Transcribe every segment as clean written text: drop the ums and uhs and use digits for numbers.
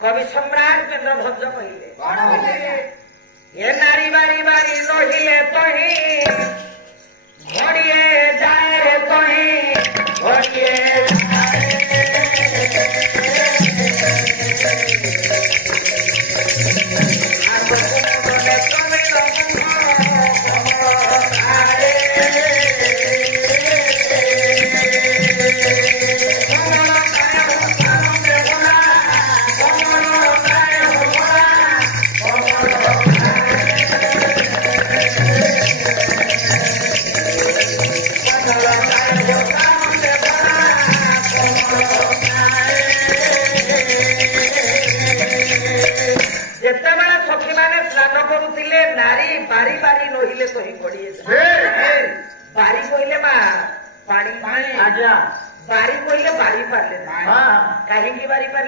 कवि सम्राट केन्द्र भंज कहले ये नारी बारी बारी रहिले तही घड़िए जाए तही घड़िए नारी बारी बारी नहिले तो ही पड़ी बारी कहले मा पानी बारी कहले बारी पारे कहीं बारी पारे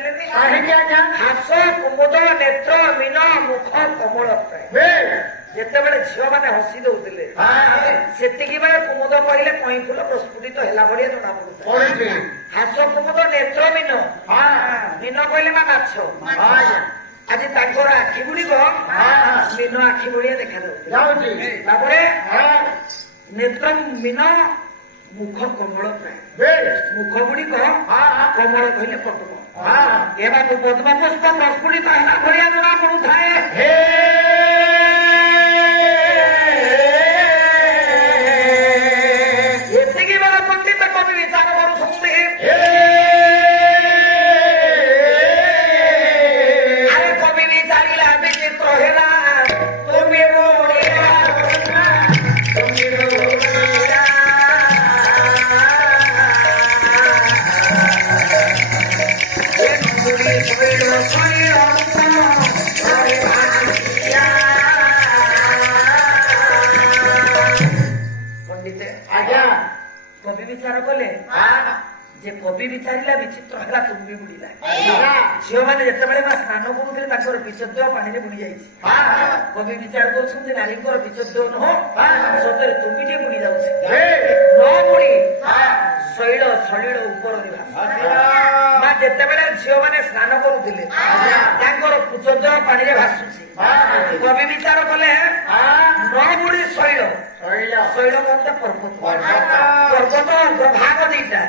हास कुमुद नेत्र मीन मुख कमल जिते बड़े झील मैंने हसी दौले से बेले कुमुद कहले कई फूल प्रस्फुटित है भाया जना पड़ता हास कुमुद नेत्र मीन मीन कहले मा माछ आज आखि गुड़िक मीन आखि भाया देखा जाऊे नेत्र मीन मुख कमल प्राय मुख गुड़िक कमल कहले पद्म एवं पद्म पुष्प प्रस्फुटित है भाया जना पड़ुए एति बेला पंडित कवि विचार कर कवि विचार कले जे कवि विचारा विचित्र है तुम्बी बुड़ा झील मैंने जिते स्नान करुले विचद्य पानी बुड़ी जाए कवि विचार कर नारी विचद्य नुह सतरे तुम्बी बुड़ी जाऊे न बुड़ी शैल सलिल उपर जिते झील मैंने स्नान करुले कुचद्य पानी भासुची कवि विचार कले न बुड़ी शैल शैल कहते पर्वत पर्वत प्रभाग दीटा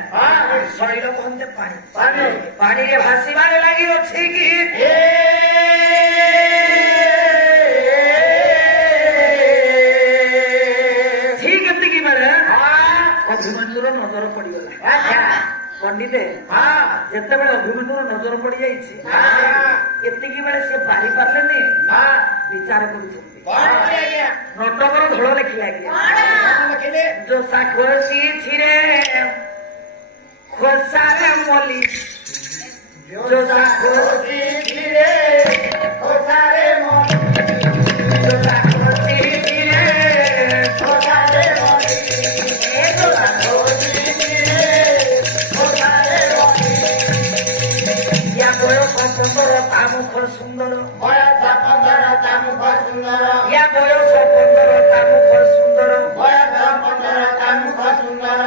शैल कहते पानी पानी रे भाषिबार लगी अच्छी कि ठीक एति बेले अभिमन्युर नजर पड़गला पंडिते जिते बड़े अभिमन्युर नजर पड़ जाती बेले सी बारी पारे विचार कर नटकर धड़ लिखिले जो साखोसी छिरे खोसारे मली जो साखोसी छिरे खोसारे मली जो साखोसी छिरे खोसारे मली जो साखोसी छिरे खोसारे मली या बयस 15 ता मुख सुंदर बयस 15 ता मुख सुंदर या बयस 15 ता मुख सुंदर बयस 15 ता मुख सुंदर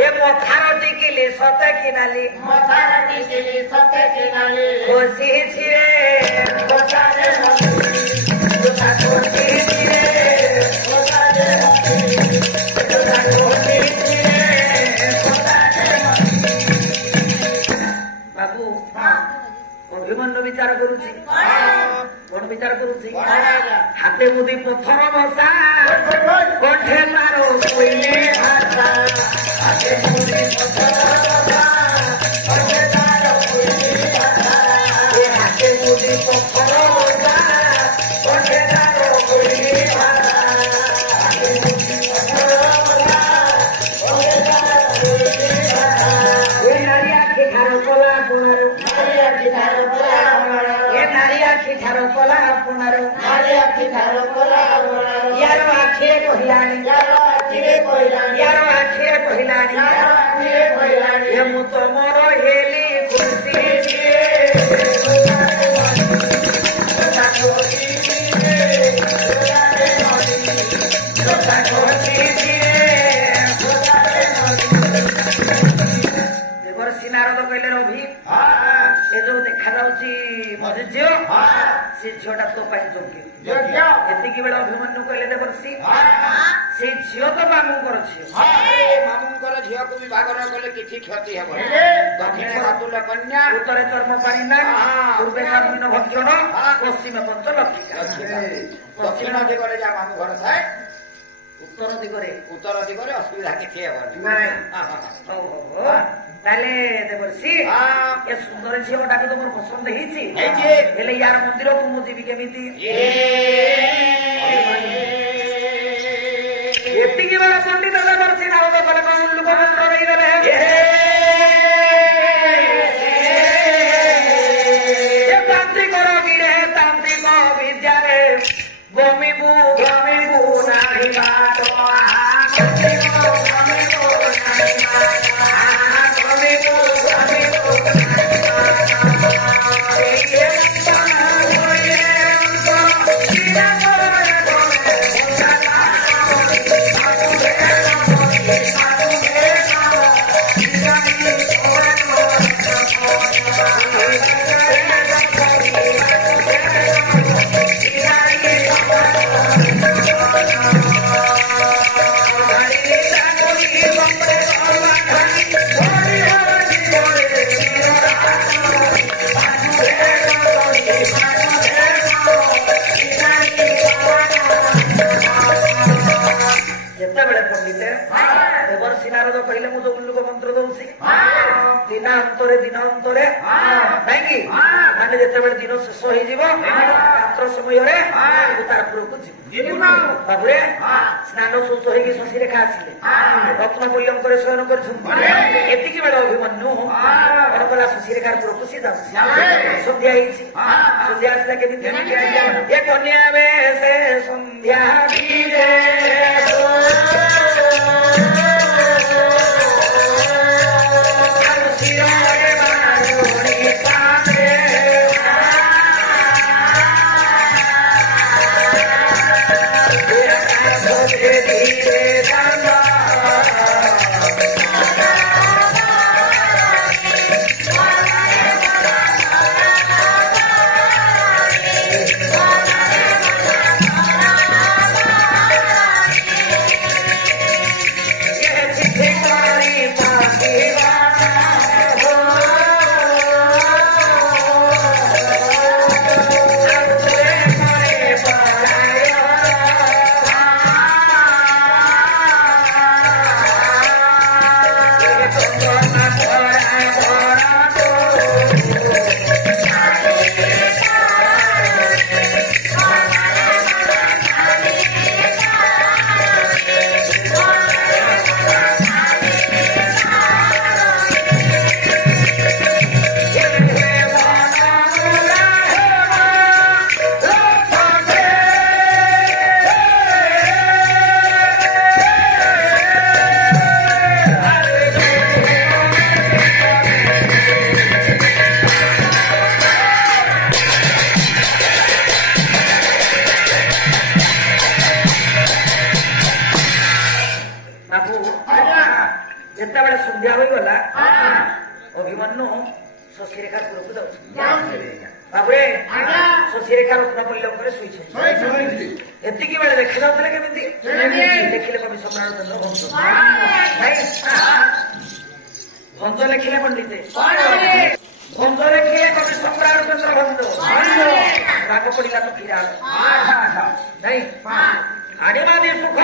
ये मथारती किली सते किनाली मथारती किली सते किनाली खुशी छिरे ଅଭିମନ୍ୟୁ ବିଚାର କରୁଛି କଣ ବିଚାର କରୁଛି ହାତେ ମୁଦି ପଥର ବସା କଣ୍ଠେ ତାର କୋଇଲି ଭାଷା ହାତେ ମୁଦି ପଥର ବସା କଣ୍ଠେ ତାର କୋଇଲି ଭାଷା ହାତେ ମୁଦି ପଥର ବସା କଣ୍ଠେ ତାର କୋଇଲି ଭାଷା ହାତେ ମୁଦି ପଥର ବସା କଣ୍ଠେ ତାର କୋଇଲି ଭାଷା ଏ ନାରୀ ଆଖି ଠାର କଲା ପୁଣାରୁ ନାରୀ ଆଖି ଠାର କଲା ଏ ନାରୀ ଆଖି ଠାର କଲା ପୁଣାରୁ ନାରୀ ଆଖି ଠାର କଲା ପୁଣାରୁ ୟାର ଆଖିରେ କହିଲାଣି ୟାର ଆଖିରେ କହିଲାଣି ୟାର ଆଖିରେ କହିଲାଣି ୟାର ଆଖିରେ କହିଲାଣି ଏ ମୁଁ ତମର ହେଲି ଖୁସି ଦେବର୍ଷି ନାରଦ କହିଲେ ରବି ଏ ଯୋଉ ଦେଖାଯାଉଛି ମଝି ଝିଅ ସେ ଝିଅଟା ତୋ ପାଇଁ ଯୋଗ୍ୟ ଏତିକି ବେଳେ ଅଭିମନ୍ୟୁ କହିଲେ ଦେବର୍ଷି ସେଇ ଝିଅ ତ ମାମୁଙ୍କର ଝିଅ ମାମୁଙ୍କର ଝିଅକୁ ବିଭାଘର କଲେ କିଛି କ୍ଷତି ହେବ ଦକ୍ଷିଣ ରାତୁଲ କନ୍ୟା ଉତ୍ତରେ ଚର୍ମ ପାଣି ନା ପୂର୍ବେ ସାମୀନ ଭକ୍ଷଣ ପଶ୍ଚିମ ପଞ୍ଚ ଲକ୍ଷିକା ଦକ୍ଷିଣ ଦିଗରେ ଯାହା ମାମୁଁ ଘର ଥାଏ ଉତ୍ତର ଦିଗରେ ଅସୁବିଧା କିଛି ହେବନି ତାହେଲେ ଦେବର୍ଷି ଏ ସୁନ୍ଦର ଝିଅଟାକୁ ତ ମୋର ପସନ୍ଦ ହେଇଛି ହେଲେ ୟାର ମନ୍ଦିରକୁ ମୁଁ ଯିବି କେମିତି ଏତିକି ବେଳେ ପଣ୍ଡିତ ଦେବର୍ଷି ନାରଦ କଲେ ଲୋକ ମନ୍ତ୍ର ଦେଇଦେଲେ ତାନ୍ତ୍ରିକ ରୋଗୀରେ ତାନ୍ତ୍ରିକ ବିଦ୍ୟାରେ ଗମିବୁ ନାହିଁ ବାଟ ଯେତେବେଳେ ପଣ୍ଡିତେ ଦେବର୍ଷି ନାରଦ କହିଲେ ମୁଁ ଯୋଉ ଉଲ୍ଲୁକ ମନ୍ତ୍ର ଦଉଛି ଦିନ ଅନ୍ତରେ କାହିଁକି ମାନେ ଯେତେବେଳେ ଦିନ ଶେଷ ହେଇଯିବ ରାତ୍ର ସମୟରେ ତାର ପୁରକୁ ଯିବୁ ବାବୁରେ ସ୍ନାନ ଶୌଚ ହେଇକି ଶଶୀ ରେଖା ଆସିଲେ ରତ୍ନ ମୂଲ୍ୟଙ୍କରେ ଶୟନ କରିଛନ୍ତି ଏତିକି ବେଳେ ଅଭିମନ୍ୟୁ କଣ କଲା ଶଶୀ ରେଖାର ପୁରକୁ ସିଏ ଯାଉଛି ସନ୍ଧ୍ୟା ହେଇଛି ସନ୍ଧ୍ୟା ଆସିଲା କେମିତି ଏ କନ୍ୟା ବେ ସେ ସନ୍ଧ୍ୟା ଯେତେବେଳେ ସନ୍ଧ୍ୟା ହୋଇଗଲା ଅଭିମନ୍ୟୁ ଶଶୀ ରେଖା ପୁରକୁ ଯାଉଛି ବାବୁରେ ଶଶୀ ରେଖା ରତ୍ନପଲ୍ଲବରେ ଶୋଇଛନ୍ତି ଏତିକି ବେଳେ ଦେଖାଯାଉଥିଲେ କେମିତି ଦେଖିଲେ କବି ସମ୍ରାଟ ଚନ୍ଦ୍ର ଭଞ୍ଜ ଭଞ୍ଜ ଲେଖିଲେ ପଣ୍ଡିତେ ଭଞ୍ଜରେ କିଏ କବି ସମ୍ରାଟ ଚନ୍ଦ୍ର ଭଞ୍ଜ ରାଗ ପଡ଼ିଲା ତ କିରା ନାଇଁ ଆଣିବାଦି ସୁଖ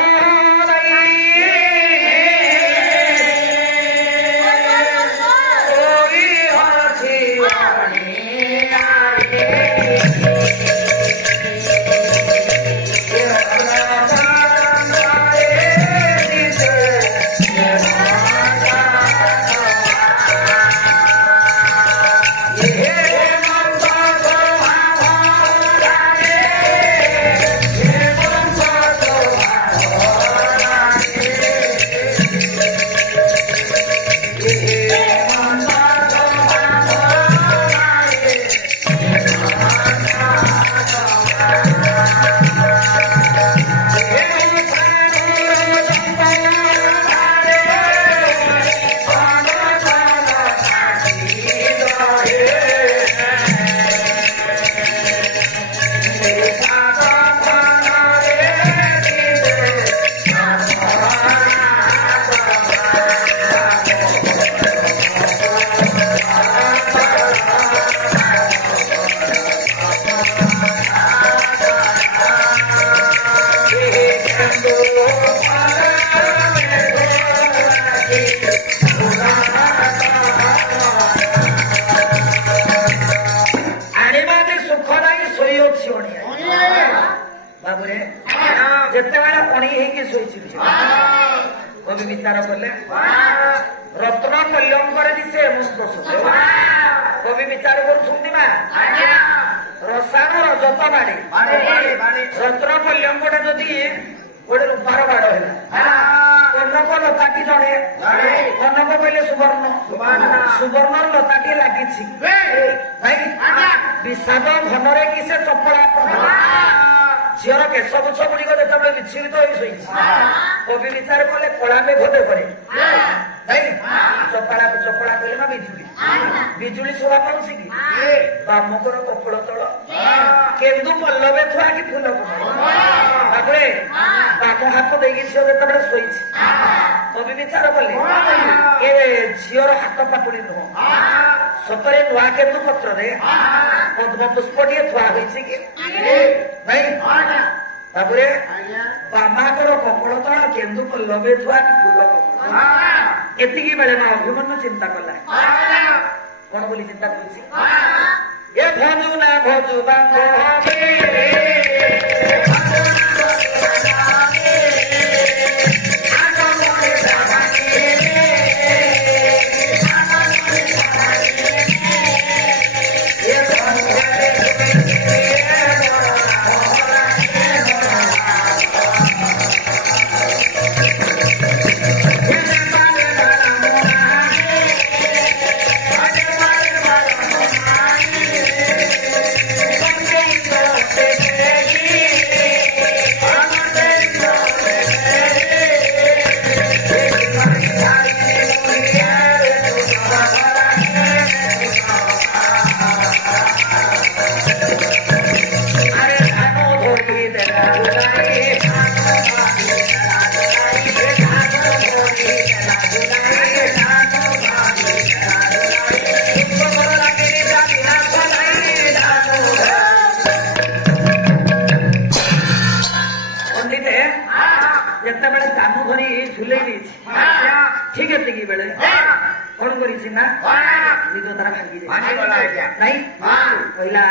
ଯେତେବେଳେ ପଣି ହେଇକି ଶୋଇଛି କବି ବିଚାର କଲେ ରତ୍ନ କଲ୍ୟଙ୍କର ଦିଶେ ମୁକ୍ତ କବି ବିଚାର କରୁଛନ୍ତି ମା ରସାଣ ରଜତ ବାଡି ରତ୍ନ କଲ୍ୟଙ୍କଟା ଯଦି ଗୋଟେ ରୂପାର ବାଡ ହେଲା କନକ ଲତାଟି ଜଣେ କନକ କହିଲେ ସୁବର୍ଣ୍ଣ ସୁବର୍ଣ୍ଣର ଲତାଟି ଲାଗିଛି ଭାଇ ବିଷାଦ ଘନରେ କି ସେ ଚପଳା ଝିଅର କେଶଗୁଚ୍ଛ ଗୁଡିକ ଯେତେବେଳେ ବିଚ୍ଛିନ୍ନ ହୋଇ ଶୋଇଛି କବି ବିଚାର କଲେ କଳା ମେଘ ଦେହରେ ନାଇଁ ଚପଳା ଚପଳା କହିଲେ ନା ବିଜୁଳି ବିଜୁଳି ଶୋଭା ପାଉଛି କି ବାମଙ୍କର କପଳ ତଳ କେନ୍ଦୁ ପଲ୍ଲବେ ଥୁଆ କି ଫୁଲ ତାପରେ ବାମ ହାତ ଦେଇକି ଝିଅ ଯେତେବେଳେ ଶୋଇଛି କବି ବିଚାର କଲେ ଏ ଝିଅର ହାତ ପାପୁଡି ନୁହଁ ସତରେ ନୂଆ କେନ୍ଦୁ ପତ୍ରରେ ପଦ୍ମ ପୁଷ୍ପଟିଏ ଥୁଆ ହୋଇଛି କି ନାଇଁ ତାପରେ ବାମାଙ୍କର କପଳ ତଳ କେନ୍ଦୁ ପଲ୍ଲବେ ଥୁଆ କି ଫୁଲ ଏତିକି ବେଳେ ମା ଅଭିମନ୍ୟୁ ଚିନ୍ତା କଲା କଣ ବୋଲି ଚିନ୍ତା କରୁଛି ଏ ଭଜୁ ନା ଭଜୁ ଯେତେବେଳେ ଚାମୁ ଧରି ଝୁଲେଇ ଦେଇଛି ଠିକ ଏତିକି ବେଳେ କଣ କରିଛି ନା ନିଦ ତାର ଭାଙ୍ଗି ନାଇଁ କହିଲା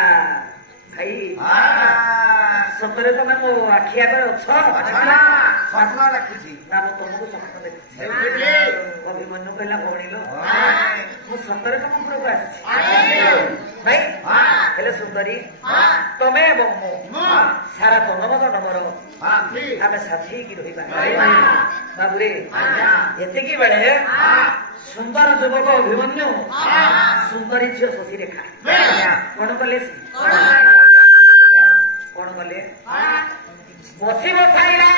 ଭାଇ ସତରେ ତମେ ମୋ ଆଖି ଆଗରେ ଅଛ ସ୍ୱପ୍ନ ଦେଖୁଛି ନା ମୁଁ ତମକୁ ସ୍ୱପ୍ନ ଦେଖୁଛି ଅଭିମନ୍ୟୁ କହିଲା ଭଉଣୀଲୋ ମୁଁ ସତରେ ତମ ଉପରକୁ ଆସିଛି ନାଇଁ ହେଲେ ସୁନ୍ଦରୀ ତମେ ଏବଂ ମୁଁ ସାରା ଜନ୍ମ ଜନ୍ମର ଆମେ ସାଥୀ ହେଇକି ରହିବା ବାବୁରେ ଏତିକି ବେଳେ ସୁନ୍ଦର ଯୁବକ ଅଭିମନ୍ୟୁ ସୁନ୍ଦରୀ ଝିଅ ଶଶୀରେଖା କଣ କଲେ କଣ କଲେ ବସି ବସାଇଲା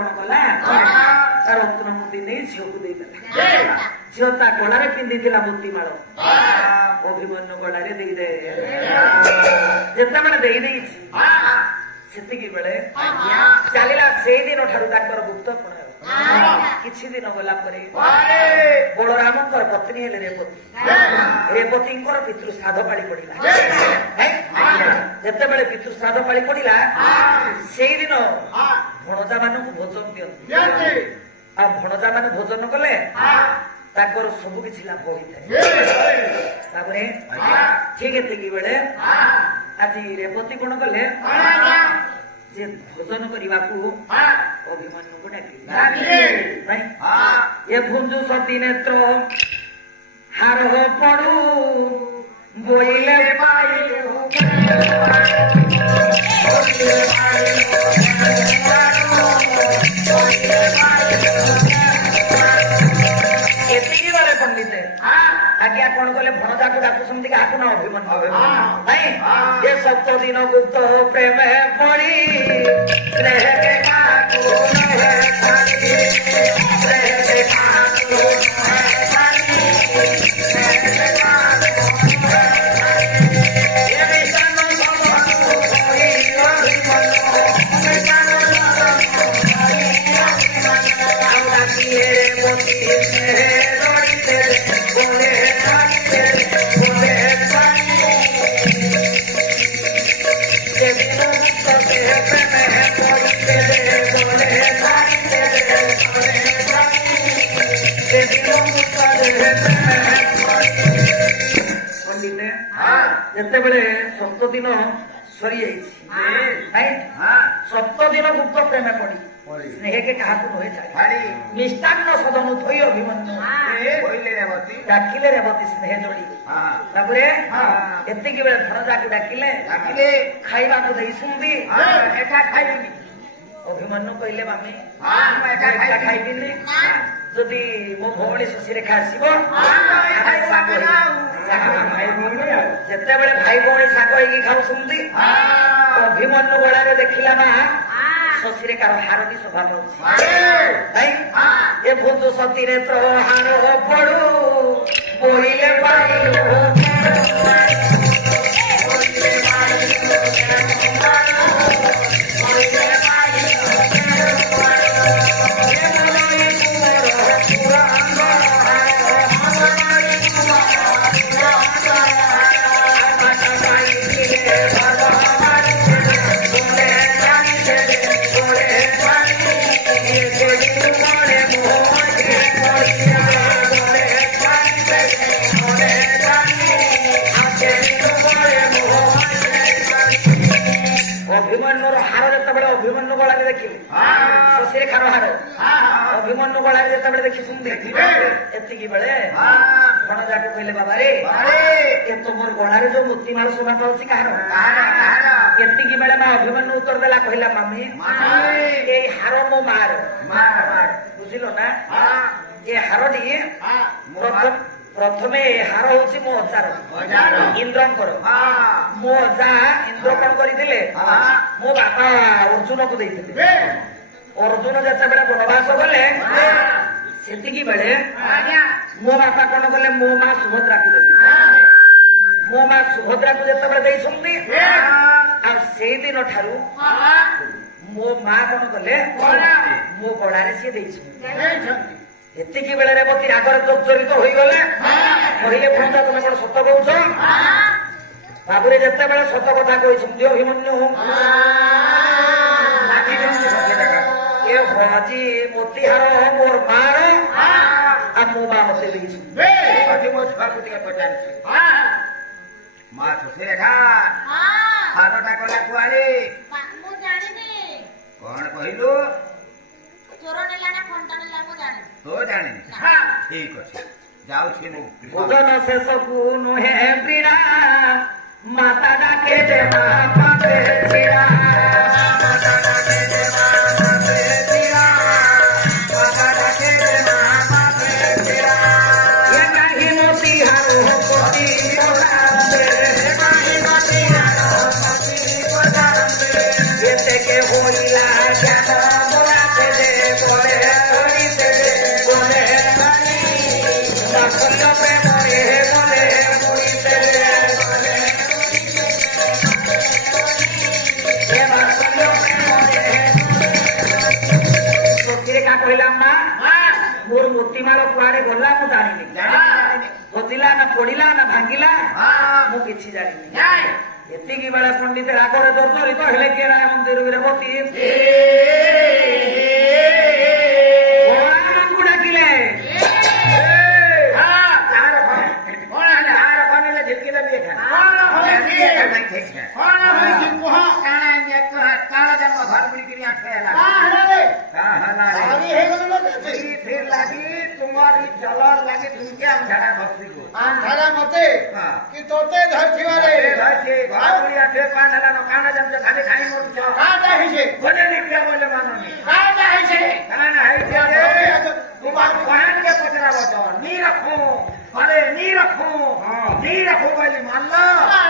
କଣ କଲା ତା ରତ୍ନ ମୁଦି ନେଇ ଝିଅକୁ ଦେଇଦେଲା। ଝିଅ ତା ଗଳାରେ ପିନ୍ଧିଥିଲା ମୋତିମାଳ, ଅଭିମନ୍ୟୁ ଗଳାରେ ଦେଇଦେ। ଯେତେବେଳେ ଦେଇଦେଇଛି ସେତିକି ବେଳେ ଚାଲିଲା। ସେଇଦିନ ଠାରୁ ତାଙ୍କର ଗୁପ୍ତ ପ୍ରଣୟ। କିଛି ଦିନ ଗଲା ପରେ ବଳରାମଙ୍କର ପତ୍ନୀ ହେଲେ ରେବତୀ। ରେବତୀଙ୍କର ପିତୃଶ୍ରାଦ୍ଧ ପାଳି ପଡିଲା। ଯେତେବେଳେ ପିତୃଶ୍ରାଦ୍ଧ ପାଳି ପଡିଲା ସେଇଦିନ ଭଣଜା ମାନଙ୍କୁ ଭୋଜନ ଦିଅନ୍ତି। ଆଉ ଭଣଜା ମାନେ ଭୋଜନ କଲେ ତାଙ୍କର ସବୁ କିଛି ଲାଭ ହୋଇଥାଏ। ତାପରେ ଠିକ ଏତିକି ବେଳେ ଆଜି ରେବତୀ କଣ କଲେ ଯେ ଭୋଜନ କରିବାକୁ ଅଭିମନ୍ୟୁକୁ ଡାକିଲେ। ଏ ଭୁଞ୍ଜୁ ସତୀ ନେତ୍ର ହାର ପଡୁ ବୋଇଲେ ଏତିକି ବେଳେ ପଣ୍ଡିତ ଆଜ୍ଞା କଣ କଲେ ଭଣଜାକୁ ଡାକୁଛନ୍ତି କାହାକୁ ନା ଅଭିମନ୍ୟୁ। ଏ 7 ଦିନ ଗୁପ୍ତ ପ୍ରେମ ପଡି ଯେତେବେଳେ 7 ଦିନ ସରିଯାଇଛି 7 ଦିନ ଗୁପ୍ତ ପ୍ରେମ ପଡି ସ୍ନେହକେ କାହାକୁ ନୁହେଁ ଛାଡ଼ି ମିଷ୍ଟାନ୍ନ ସଦନୁ ଥୋଇ ଅଭିମନ୍ୟୁ ଡାକିଲେ ରେବତୀ ସ୍ନେହ ଯୋଡ଼ି। ତାପରେ ଏତିକି ବେଳେ ଭଣଜାକୁ ଡାକିଲେ ଖାଇବାକୁ ଦେଇଛନ୍ତି। ଅଭିମନ୍ୟୁ କହିଲେ ମାମି ଏକା ଖାଇବିନି, ଯଦି ମୋ ଭଉଣୀ ଶଶୀରେଖା ଆସିବ ଯେତେବେଳେ ଭାଇ ଭଉଣୀ ସାଙ୍ଗ ହେଇକି ଖାଉଛନ୍ତି ଅଭିମନ୍ୟୁ ଗଳାରେ ଦେଖିଲା ମା ଶଶୀରେଖାର ହାରଟି ଶୋଭା ପାଉଛି। ଏ ଭୁଞ୍ଜୁ ସତୀ ନେତ୍ର ହାର ପଡୁ ବୋଇଲେ ଅଭିମନ୍ୟୁର ହାର ଯେତେବେଳେ ଅଭିମନ୍ୟୁ ଗଳାରେ ଦେଖିଲେ ଶଶୀରେଖାର ହାର ଅଭିମନ୍ୟୁ ଗଳାରେ ଯେତେବେଳେ ଦେଖିଛନ୍ତି ଏତିକି ବେଳେ ଭଣଜାକୁ କହିଲେ ବାବାରେ ଏ ତୁମର ଗଳାରେ ଯୋଉ ମୋତିମାଳ ଶୋଭା ପାଉଛି କାହାର? ଏତିକି ବେଳେ ମା ଅଭିମନ୍ୟୁ ଉତ୍ତର ଦେଲା କହିଲା ମାମି ଏଇ ହାର ମୋ ମାର। ବୁଝିଲ ନା? ଏ ହାରଟି ପ୍ରଥମେ ହାର ହଉଛି ମୋ ଅଜାର ଇନ୍ଦ୍ରଙ୍କର। ମୋ ଅଜା ଇନ୍ଦ୍ର କଣ କରିଥିଲେ ମୋ ବାପା ଅର୍ଜୁନକୁ ଦେଇଥିଲେ। ଅର୍ଜୁନ ଯେତେବେଳେ ବନବାସ ଗଲେ ସେତିକି ବେଳେ ମୋ ବାପା କଣ କଲେ ମୋ ମା ସୁଭଦ୍ରାକୁ ଦେଲେ। ମୋ ମା ସୁଭଦ୍ରାକୁ ଯେତେବେଳେ ଦେଇଛନ୍ତି ଆଉ ସେଇଦିନ ଠାରୁ ମୋ ମା କଣ କଲେ ମୋ ଗଳାରେ ସିଏ ଦେଇଛନ୍ତି। ଏତିକି ବେଳେ ରେବତୀ ରାଗରେ ଜର୍ଜରିତ ହୋଇଗଲେ କହିଲେ ଭଣଜା ତମେ କଣ ସତ କହୁଛ? ବାବୁରେ ଯେତେବେଳେ ସତ କଥା କହିଛନ୍ତି ଅଭିମନ୍ୟୁ ଏ ହଜି ମୋତିହାର ମୋର ମାର ଆଉ ମୋ ମା ମତେ ଦେଇଛନ୍ତି। ମୋ ଛୁଆକୁ ଟିକେ ପଚାରୁଛି ମା ଶଶୀରେଖା ହାରଟା କଲା କୁଆଡେ? ମୁଁ ଜାଣିନି। କଣ କହିଲୁ? ଚୋର ନେଲା ନା ଖଣ୍ଟ ନେଲା ମୁଁ ଜାଣିନି। ତୁ ଜାଣିନି? ଠିକ ଅଛି ଯାଉଛି ମୁଁ। ଭୋଜନ ଶେଷକୁ ନୁହେଁ ପୀଡ଼ା ମାତା ଡାକେ ଯେ ମା ପାଖେ ଛିଡ଼ା। କହିଲା ମା ମୋର ମୋତିମାଳ କୁଆଡେ ଗଲା ମୁଁ ଜାଣିନି ଖୋଜିଲା ନା ପୋଡିଲା ନା ଭାଙ୍ଗିଲା ମୁଁ କିଛି ଜାଣିନି ଏତିକି ବେଳେ ପଣ୍ଡିତ ରାଗରେ ଜର୍ଜରିତ ହେଲେ କିଏ ରାୟ ମନ୍ଦିର ବୀରବତୀ ଭଗବାନଙ୍କୁ ଡାକିଲେ तुम्हारी चलर लगी तुमके अंधारा भक्ति को अंधारा मते कि तोते धरथिवारे भागुड़िया के कानला न काना जब खाली खाई मोर छ काटा हिजे बोले निकले बोले मानोनी काटा हिजे काना है तुम्हार कान के पचरा बतो नी रखो अरे नी रखो बोले मान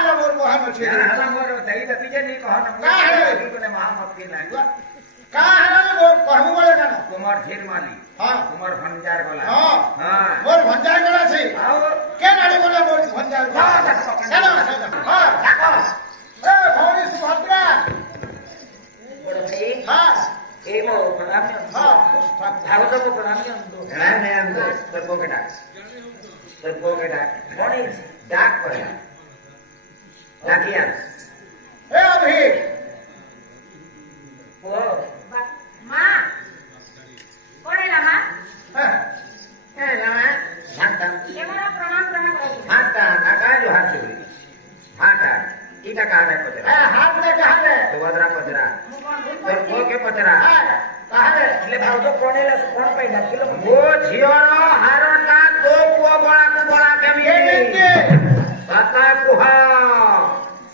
लो मोर मोहन छे हला मोर दई द पीछे नी कहो न कोने महामत के ना का हला मोर कहू बोले ना कुमार धीर माली हां कुमार भंजार गला हां मोर भंजार गला छे आओ के नाडी बोले मोर भंजार गला चलो हां देखो ए भौरी सुभद्रा बड़ भाई हां ए मो प्रणाम हां भागवत को प्रणाम दो नहीं अंदो सब कोकेटा कौन है डाक पर डाकिया ए अभी वो ମା କଣ ହେଲା ମା ए लामा हाता ଏମର ପ୍ରଣାମ ପ୍ରଣାମ କରୁଛୁ हाता नाका जो हाथ से हाता ईटा कहा है पचरा ए हाथ में कहा है सुभद्रा पचरा ମୁଁ କଣ ଭୁଲ तो କରିଛି को के पचरा कहा है એટલે ભાવજો કોણ હેલા કોણ પઈ ડાકિલો वो झियोर हारोटा दो पुआ बड़ा के ये मिली देखिए पता कुहा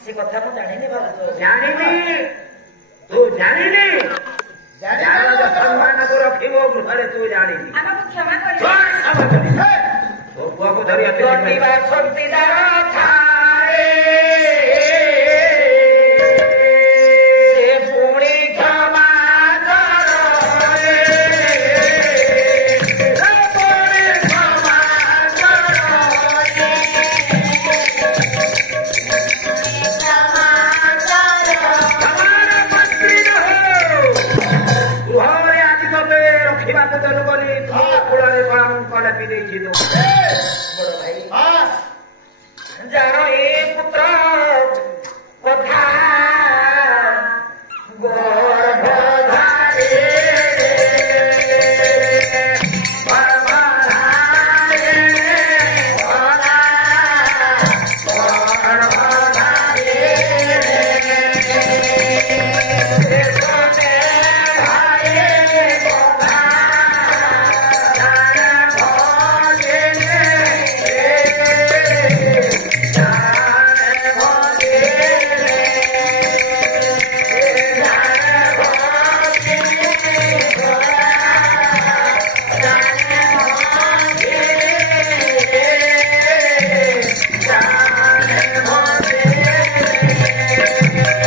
ସେ କଥା ମୁଁ ଜାଣିନି ଭାଉଜ जानिनी तू जानिनी जानो जो सम्मान को रखिबो घरे तू जानिनी ଆମକୁ କ୍ଷମା କରିବ छोड़ अब चली तो पुआ को धरी अति ଦଣ୍ଡିବାର ଶକ୍ତିଦାର ଥାରେ ସେ ପୁଣି କ୍ଷମା କରେ ସେ ପୁଣି କ୍ଷମା ତମର ମନ୍ତ୍ରୀ ଘରେ ଆଜି ତତେ ରଖିବାକୁ ଦେଲୁ ବୋଲି ତୁ କୂଳରେ କଲେ ପି ଦେଇଛି ତୁ ବଡ ଭାଇ हां ଯାର ଏ ପୁତ୍ର କଥା ଗର୍ଭଧାରେ ଗର୍ଭଧାରେ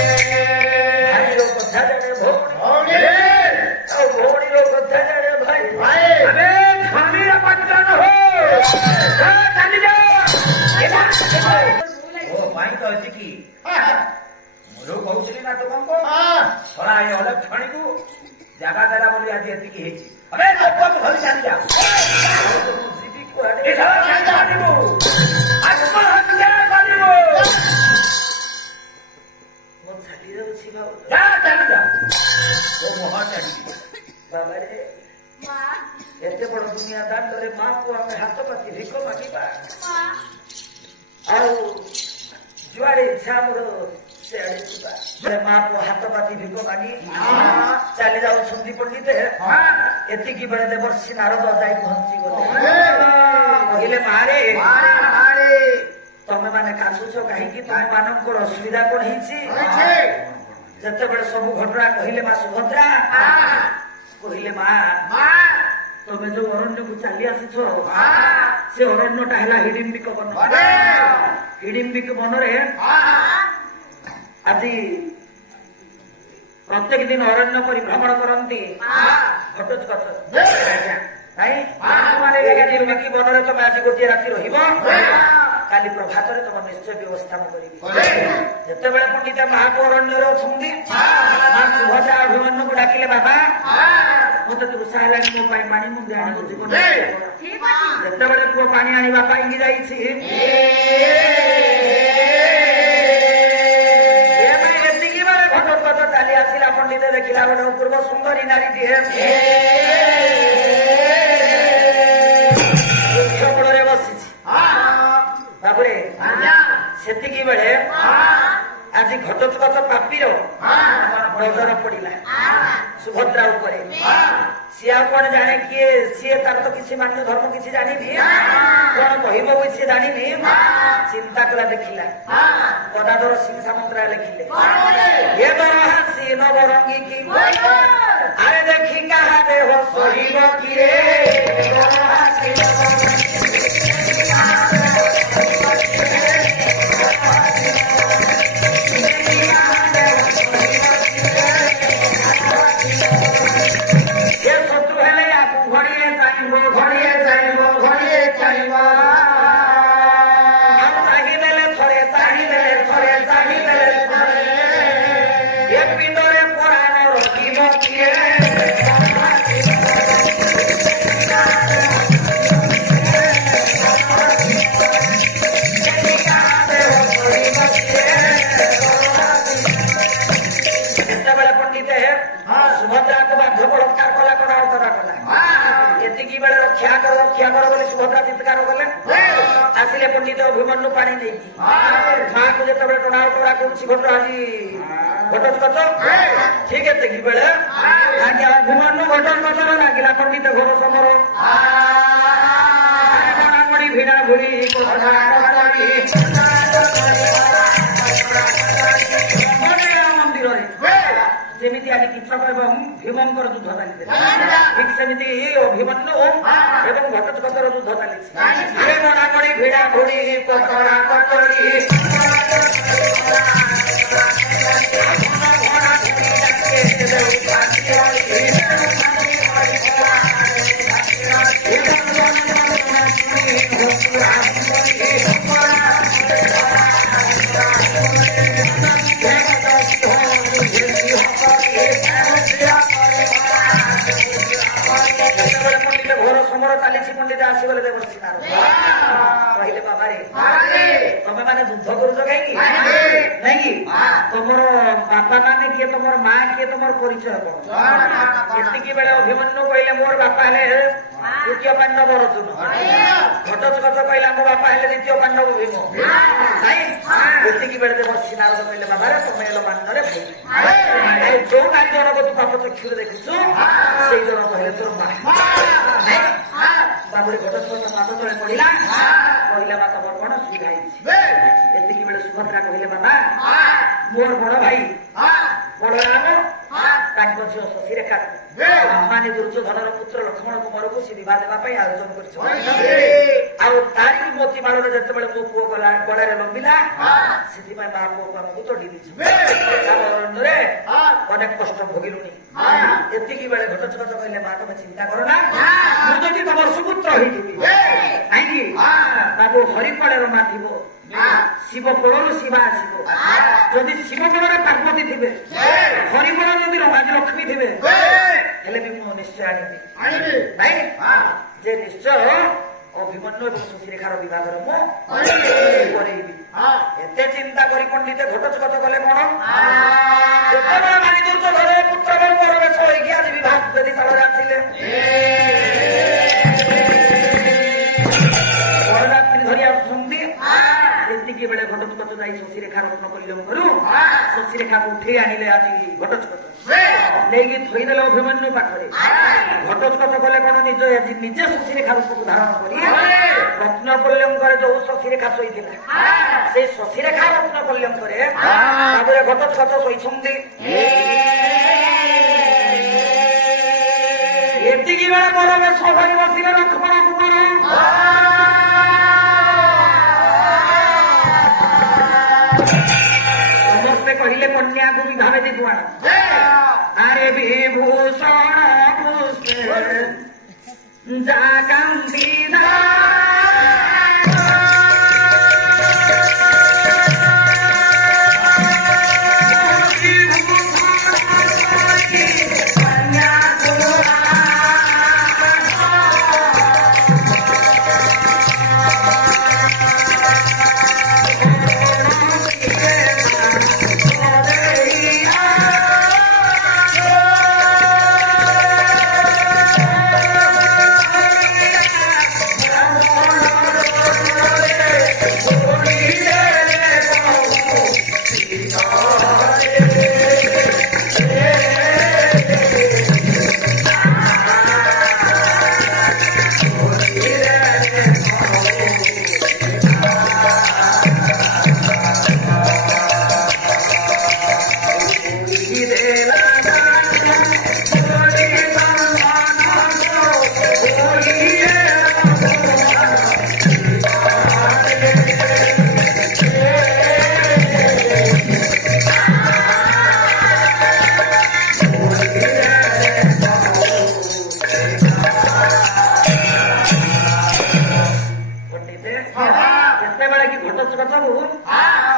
ଭାଇର କଥା ଜାଣେ ଭଉଣୀ भौरी ଆଉ ଭଉଣୀର କଥା ଜାଣେ ଭାଇ भाई अबे खामीर बच्चन हो चली जाओ ओ भाई तो अछि की मोरो कहउछली ना तो हमको हां थोड़ा ये अलग छणी को जगह देला बोली आज एति की हेची अबे लोक को घर चली जा ଯିବି କୁଆଡେ ए सब चली जानिबो आज को हत्या करिबो ମୋ ଛାତିରେ ଅଛି ଭାଉଜ जा चली जा ओ मोहन चली ବାବାରେ ମା ଏତେ ବଡ ଦୁନିଆ ଦାଣ୍ଡରେ ମାକୁ ଆମେ ହାତ ପାତି ଭିକ ମାଗିବା ମା ଆଉ ଯୁଆଡେ ଇଚ୍ଛା ଆମର ସେଆଡେ ଯିବା ମାକୁ ହାତ ପାତି ଭିକ ମାଗି ଚାଲି ଯାଉଛନ୍ତି ପଣ୍ଡିତ ଏତିକି ବେଳେ ଦେବର୍ଷି ନାରଦ ଯାଇ ପହଞ୍ଚି ଗଲେ କହିଲେ ମାରେ ତମେ ମାନେ କାନ୍ଦୁଛ କାହିଁକି ତମ ମାନଙ୍କର ଅସୁବିଧା କଣ ହେଇଛି ଯେତେବେଳେ ସବୁ ଘଟଣା କହିଲେ ମା ସୁଭଦ୍ରା କହିଲେ ମା ତମେ ଯୋଉ ଅରଣ୍ୟକୁ ଚାଲି ଆସିଛ ସେ ଅରଣ୍ୟଟା ହେଲା ହିଡିମ୍ବିକ ବନ ହିଡିମ୍ବିକ ବନରେ ଆଜି ପ୍ରତ୍ୟେକ ଦିନ ଅରଣ୍ୟ ପରିଭ୍ରମଣ କରନ୍ତି ଘଟୋତ୍କଚ ହିଡିମ୍ବିକ ବନରେ ତମେ ଆଜି ଗୋଟିଏ ରାତି ରହିବ କାଲି ପ୍ରଭାତରେ ତମ ନିଶ୍ଚୟ ବ୍ୟବସ୍ଥା ମୁଁ କରିବି ଯେତେବେଳେ ପଣ୍ଡିତ ମାହାକୁ ଅରଣ୍ୟରେ ଅଛନ୍ତି ମା ସୁଭଦ୍ରା ଅଭିମନ୍ୟୁକୁ ଡାକିଲେ ବାବା ମତେ ତୃଷା ହେଲାଣି ମୋ ପାଇଁ ପାଣି ମୁଁ ଜାଣି ମୋ ଜୀବନ ଠିକ ଅଛି ଯେତେବେଳେ ପୁଅ ପାଣି ଆଣିବା ପାଇଁ ଯାଇଛି ଏତିକି ବେଳେ ଘଟୋତ୍କଚ ଚାଲି ଆସିଲା ପଣ୍ଡିତ ଦେଖିଲା ଗୋଟେ ଅପୂର୍ବ ସୁନ୍ଦରୀ ନାରୀଟିଏ କୂଳରେ ବସିଛି ତାପରେ ସେତିକି ବେଳେ ଆଜି ଘଟୋତ୍କଚ ପାପିର ନଜର ପଡିଲା ସୁଭଦ୍ରା ଉପରେ ସିଏ ଆଉ କଣ ଜାଣେ କିଏ ସିଏ ତାର ତ କିଛି ମାନ୍ୟ ଧର୍ମ କିଛି ଜାଣିନି କଣ କହିବ ବୋଲି ସିଏ ଜାଣିନି ଚିନ୍ତା କଲା ଦେଖିଲା ଗଦାଧର ସିଂ ସାମନ୍ତରାୟ ଲେଖିଲେ ଏ ହାସି ନବରଙ୍ଗୀ କି ଆରେ ଦେଖି କାହା ଦେହ ସହିବ କିରେ ସୁଭଦ୍ରା ଚିତ୍କାର କଲେ ଆସିଲେ ପଣ୍ଡିତ ଅଭିମନ୍ୟୁ ପାଣି ନେଇକି ମାକୁ ଯେତେବେଳେ ଟଣା ଟଣା କରୁଛି ଘଟ ଆଜି ଘଟୋତ୍କଚ ଠିକ ଏତିକି ବେଳେ ଆଜ୍ଞା ଅଭିମନ୍ୟୁ ଘଟୋତ୍କଚର ଲାଗିଲା ପଣ୍ଡିତ ଘୋର ସମର ମଣାମଣି ଭିଣା ଭୁଳି ମନ୍ଦିରରେ ଯେମିତି ଆଜି କୀଚକ ଏବଂ ଭୀମଙ୍କର ଯୁଦ୍ଧ ଚାଲିଥିଲା ଠିକ ସେମିତି ଅଭିମନ୍ୟୁ ଏବଂ ଘଟୋତ୍କଚର ଯୁଦ୍ଧ ଚାଲିଛି ମଣାମଣି ଭିଡ଼ା ଭୁଡ଼ି ପକଡ଼ା ପକଡ଼ି ଘୋର ସମର ଚାଲିଛି ପଣ୍ଡିତ ଆସିଗଲେ ଦେବର୍ଷିନାର କହିଲେ ବାବାରେ ତମେ ମାନେ ଯୁଦ୍ଧ କରୁଛ କାହିଁକି ନାଇଁକି ତମର ବାପା ମାନେ କିଏ ତମର ମା କିଏ ତମର ପରିଚୟ କଣ ଏତିକି ବେଳେ ଅଭିମନ୍ୟୁ କହିଲେ ମୋର ବାପା ହେଲେ ଦ୍ୱିତୀୟ ପାଣ୍ଡବ ଅର୍ଜୁନ ଘଟୋତ୍କଚ କହିଲା ମୋ ବାପା ହେଲେ ଦ୍ୱିତୀୟ ପାଣ୍ଡବ ଭୀମ ନାଇଁ ଏତିକି ବେଳେ ଦେବର୍ଷି ନାରଦ କହିଲେ ବାବାରେ ତମେ ହେଲ ପାଣ୍ଡରେ ଭାଇ ଯୋଉ ନାରୀ ଜଣକ ତୁ ପାପ ଚକ୍ଷୁରେ ଦେଖିଛୁ ସେଇ ଜଣକ ହେଲେ ତୋର ମା ତାପରେ ଘଟୋତ୍କଚ ପାଦ ତଳେ ପଡିଲା କହିଲା ମା ତମର କଣ ସୁବିଧା ହେଇଛି ଏତିକି ବେଳେ ସୁଭଦ୍ରା କହିଲେ ବାବା ମୋର ବଡ ଭାଇ ବଳରାମ ତାଙ୍କ ଝିଅ ଶଶୀରେଖା ମାନେ ଦୁର୍ଯ୍ୟୋଧନର ପୁତ୍ର ଲକ୍ଷ୍ମଣକୁ ମରକୁ ସେ ବିବାହ ଦେବା ପାଇଁ ଆୟୋଜନ କରିଛନ୍ତି ଆଉ ତାରି ମୋତି ମାଳରେ ଯେତେବେଳେ ମୋ ପୁଅ ଗଳାରେ ଲମ୍ବିଲା ସେଥିପାଇଁ ମା ପୁଅକୁ ଆମକୁ ତୋଡି ଦେଇଛୁ ଅରଣ୍ୟରେ ଅନେକ କଷ୍ଟ ଭୋଗିଲୁଣି ଏତିକି ବେଳେ ଘଟୋତ୍କଚ କହିଲେ ମା ତମେ ଚିନ୍ତା କର ନା ମୁଁ ଯଦି ତମର ସୁପୁତ୍ର ହେଇଥିବି କାହିଁକି ତାକୁ ହରିକଳର ମା ଥିବ ଶିବ କୋଳରୁ ଶିବା ଆସିବ ଯଦି ଶିବ କୋଳରେ ପାର୍ବତୀ ଥିବେ ହରିକଳ ଯଦି ଲକ୍ଷ୍ମୀ ଥିବେ ହେଲେ ବି ମୁଁ ନିଶ୍ଚୟ ଆଣିବି ନାଇଁ ଯେ ନିଶ୍ଚୟ ଅଭିମନ୍ୟୁ ଏବଂ ଶଶୀରେଖାର ବିବାହର ମୁଁ କରେଇବି ଏତେ ଚିନ୍ତା କରି ପଣ୍ଡିତ ଘଟୋତ୍କଚ କଲେ କଣ ଯେତେବେଳେ ମାରି ଦୁର୍ଯ୍ୟୋଧନ ପୁତ୍ର ବର୍ଗର ବେଶ ହୋଇକି ଆଜି ବିବାହ ବେଦୀଶାଳରେ ଆସିଲେ ବରଯାତ୍ରୀ ଧରି ଆସୁଛନ୍ତି ଏତିକି ବେଳେ ଘଟୋତ୍କଚ ଯାଇ ଶଶୀରେଖା ରତ୍ନ କଲ୍ୟାଣରୁ ଶଶୀରେଖାକୁ ଉଠେଇ ଆଣିଲେ ଆଜି ଘଟୋତ୍କଚ ନେଇକି ଥୋଇଦେଲେ ଅଭିମନ୍ୟୁ ପାଖରେ ଘଟୋତ୍କଚ କଲେ କଣ ନିଜେ ଶଶୀରେଖା ରୂପକୁ ଧାରଣ କରି ରତ୍ନ କଲ୍ୟାଣରେ ଯୋଉ ଶଶୀରେଖା ଶୋଇଥିଲା ସେଇ ଶଶୀରେଖା ରତ୍ନ କଲ୍ୟାଣରେ ତାପରେ ଘଟୋତ୍କଚ ଶୋଇଛନ୍ତି ଏତିକି ବେଳେ ମୋର ବେଶ ହୋଇ ବସିଲେ ଲକ୍ଷ୍ମଣ କୁମାର ସମସ୍ତେ କହିଲେ କନ୍ୟାକୁ ବିବାହ ବେଦୀକୁ ଆଣ ଆରେ ବିଭୂଷଣ ପୁଷ୍ପେ ଜାଗନ୍ତି କନ୍ୟାକୁ ଘଟୋତ୍କଚକୁ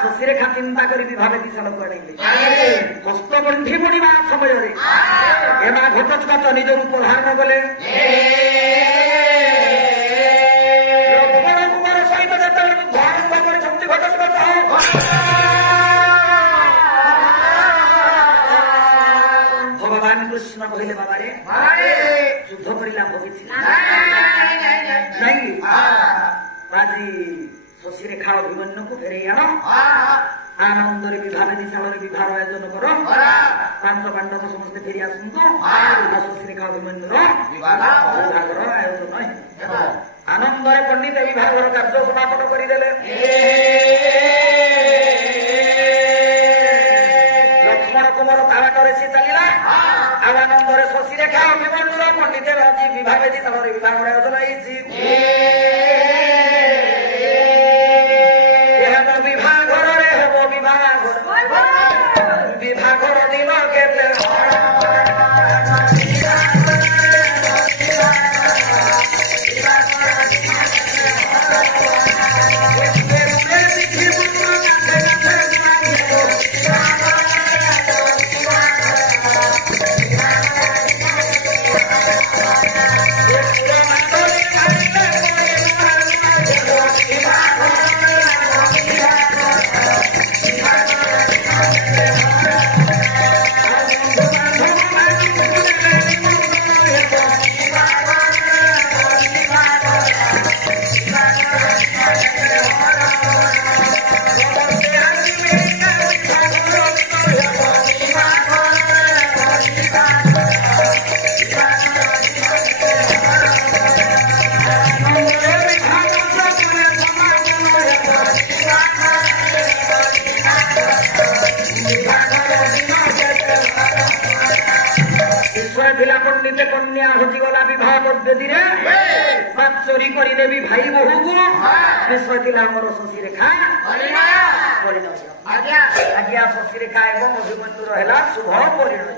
ଶଶୀରେଖା ଚିନ୍ତା କରି ବିଭାବେ ଦିଶାଳକୁ ଆଣିଲେ। ହସ୍ତଗଣ୍ଠି ବୁଣିବା ସମୟରେ ଏ ମା ଘଟୋତ୍କଚ ନିଜ ରୂପ ଧାରଣ କଲେ। ଲକ୍ଷ୍ମଣ କୁମାର ସହିତ ଯେତେବେଳେ ଯୁଦ୍ଧ ଆରମ୍ଭ କରିଛନ୍ତି ଘଟୋତ୍କଚ ଭଗବାନ କୃଷ୍ଣ କହିଲେ ବାବାରେ ଯୁଦ୍ଧ କରି ଲାଭ କିଛି ନାଇଁ ଆଜି ଶଶୀରେଖା ଅଭିମନ୍ୟୁକୁ ଫେରେଇ ଆଣ ଆନନ୍ଦରେ ବିବାହ ଦିଶାଳରେ ବିବାହ ଆୟୋଜନ କର 5 ପାଣ୍ଡବ ସମସ୍ତେ ଫେରି ଆସନ୍ତୁ ଶଶୀରେଖା ଅଭିମନ୍ୟୁର ବିବାହର ଆୟୋଜନ ହେବ। ଆନନ୍ଦରେ ପଣ୍ଡିତ ବିବାହର କାର୍ଯ୍ୟ ସମାପନ କରିଦେଲେ। ଲକ୍ଷ୍ମଣ କୁମାର ତା ବାଟରେ ସେ ଚାଲିଲା ଆଉ ଆନନ୍ଦରେ ଶଶୀରେଖା ଅଭିମନ୍ୟୁର ପଣ୍ଡିତ ଆଜି ବିବାହ ଦିଶାଳରେ ବିବାହର ଆୟୋଜନ ହେଇଛି। ବିବାହଘରରେ ହେବ ବିବାହଘର ଦିନ କେତେ ପଣ୍ଡିତ କନ୍ୟା ହଜିଗଲା ବିବାହ ପଦ୍ଧତିରେ ଚୋରି କରିଦେବି ଭାଇ ବୋହୂକୁ ବିଷୟ ଥିଲା ଆମର ଶଶୀରେଖା ଆଜ୍ଞା ଶଶୀରେଖା ଏବଂ ଅଭିମନ୍ୟୁର ହେଲା ଶୁଭ ପରିଣୟ।